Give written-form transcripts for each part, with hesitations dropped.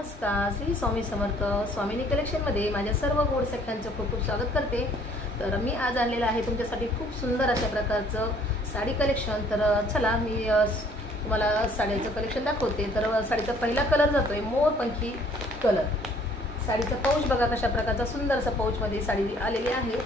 नमस्कार, श्री स्वामी समर्थ स्वामिनी कलेक्शनमध्ये माझ्या सर्व गोड सख्यांचं खूप खूप स्वागत करते। तर मी आज आणलेलं आहे तुमच्यासाठी खूप सुंदर अशा प्रकारचं साडी कलेक्शन। तर चला मी तुम्हाला साडीचं कलेक्शन दाखवते। तर साडीचा पहिला कलर जातोय मोरपंखी कलर। साडीचा पाऊच बघा कशा प्रकारचा सुंदर असा पाऊचमध्ये साडी आलेली आहे।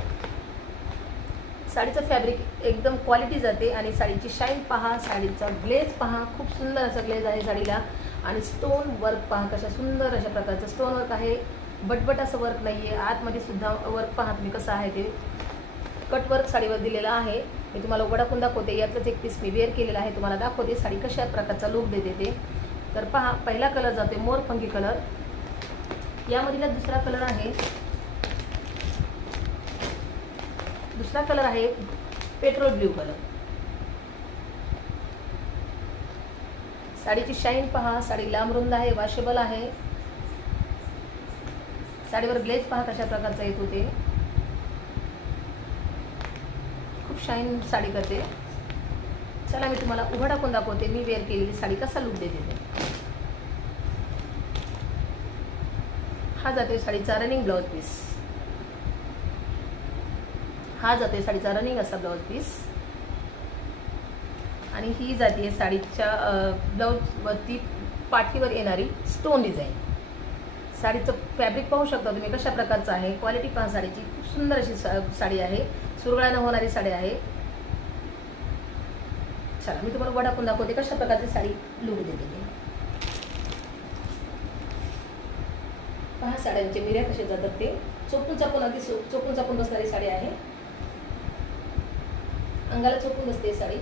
साडीचं फॅब्रिक एकदम क्वालिटी जाते आणि साडीची शाईन पहा, साडीचा ग्लेज पहा, खूप सुंदर असा ग्लेज आहे साडीला। आणि स्टोन वर्क पहा कशा सुंदर अशा प्रकारचं स्टोन वर्क आहे। बटबट असं वर्क नाही आहे, आतमध्ये सुद्धा वर्क पहा तुम्ही कसं आहे ते कट वर्क साडीवर दिलेलं आहे। मी तुम्हाला उघडाकून दाखवते, यातलंच एक पीस मी वेअर केलेला आहे, तुम्हाला दाखवते साडी कशा प्रकारचा लुक देते ते। तर पहा पहिला कलर जाते मोरपंखी कलर। यामधला दुसरा कलर आहे, दुसरा कलर आहे पेट्रोल ब्ल्यू कलर। साडीची शाईन पहा, साडी लांब रुंद आहे, वॉशेबल आहे। साडीवर ग्लेज पहा कशा प्रकारचा येतो ते, खूप शाईन साडी करते। चला मी तुम्हाला उघड टाकून दाखवते मी वेअर केलेली साडी कसा लुक देते ते। हा जातोय साडीचा रनिंग ब्लाउज पीस, हा जातोय साडीचा रनिंग असा ब्लाउज पीस। आणि ही जाते साडीच्या ब्लाउज वरती पाठीवर येणारी स्टोन डिझाइन। साडीचं फॅब्रिक पाहू शकता तुम्ही कशा प्रकारचं आहे, क्वालिटी पहा साडीची, खूप सुंदर अशी साडी आहे, सुरगळा न होणारी साडी आहे। चला मी तुम्हाला वडापून दाखवते कशा प्रकारची साडी लुक देते ते। पहा साड्यांचे मिऱ्या कसे जातात ते, चोपून चापून अगदी चोपून चापून बसणारी साडी आहे, अंगाला चोपून बसते साडी।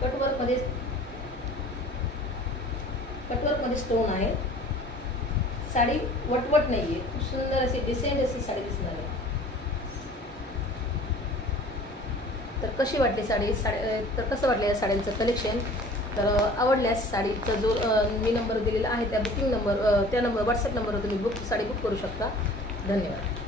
कटवर्क मध्ये स्टोन आहे, साडी वटवट नाहीये, खूप सुंदर अशी डिसेंट अशी साडी दिसणार आहे। तर कशी वाटली साडी, तर कसं वाटलं या साड्यांचं कलेक्शन। तर आवडल्यास साडीचा जो मी नंबर दिलेला आहे त्या बुकिंग नंबर, त्या नंबर व्हॉट्सअप नंबरवर तुम्ही साडी बुक करू शकता। धन्यवाद।